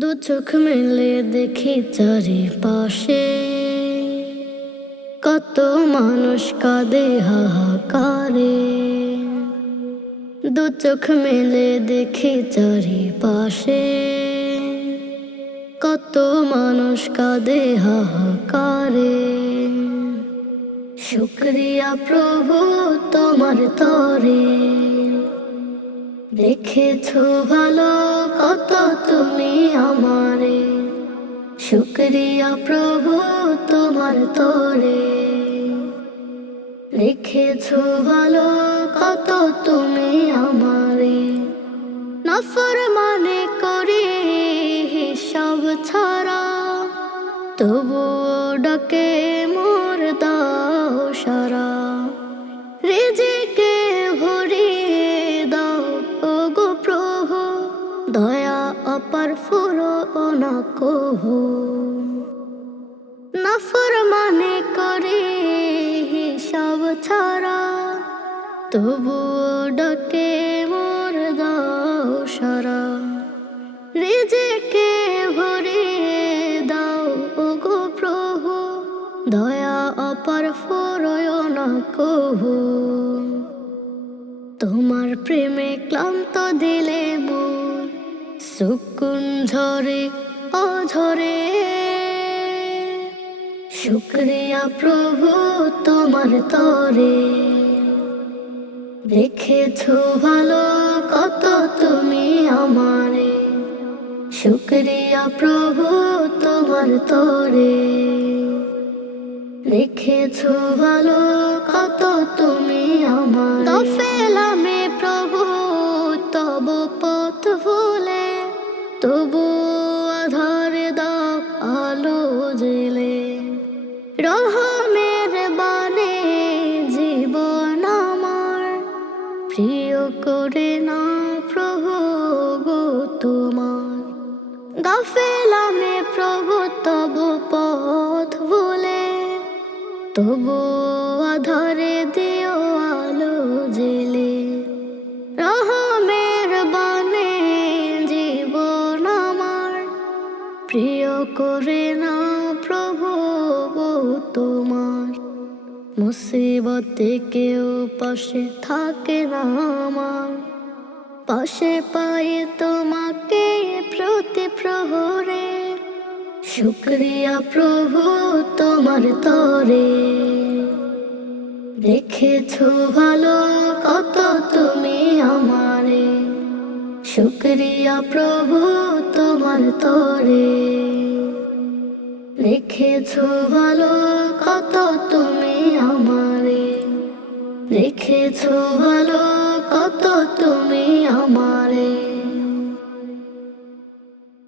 দু চোখ মেলে দেখি চারিপাশে। কত মানুষ কাঁদে হাহাকারে। দু চোখ মেলে দেখি চারিপাশে। কত মানুষ কাঁদে হাহাকারে। শুক্রিয়া প্রভু তোমার তরে। দেখেছ ভালো কত তুমি আমারে। শুক্রিয়া প্রভু তোমার তরে। রেখেছ ভালো কত তুমি আমারে। নফর মানে করে সব ছাড়া। তবু ডাকে মোর দাও সারা। রেজেকে দয়া অপার ফুরো না নফর মানে করে হিসাব ছাড়া, তবু ডাকে মোর দাও সারা। রেজেকে ভরিয়ে দাও ও গো প্রভু, দয়া অপার ফরয় কহু। তোমার প্রেমে ক্লান্ত দিলে মোর সুকুন ঝরে অঝরে। শুক্রিয়া প্রভু তোমার তরে। রেখেছ ভালো কত তুমি আমারে। শুক্রিয়া প্রভু তোমার তরে। রেখেছ ভালো কত তুমি আমার। তবু আধার দাও আলো জেলে রহমের বানে জীবন আমার। প্রিয় করে না প্রভু গো তোমার। গাফেলামে প্রভু তব পথ বলে তবু আধারে দিও আলো জেলে প্রিয় করে না প্রভু তোমার। মুসিবতে কেউ পাশে থাকে না আমার। পাশে পায়ে তোমাকে প্রতি প্রহরে। শুক্রিয়া প্রভু তোমার তরে। রেখেছ ভালো কত তুমি আমারে। শুক্রিয়া প্রভু তোমার তরে। রেখেছ ভালো কত তুমি আমারে। রেখেছ ভালো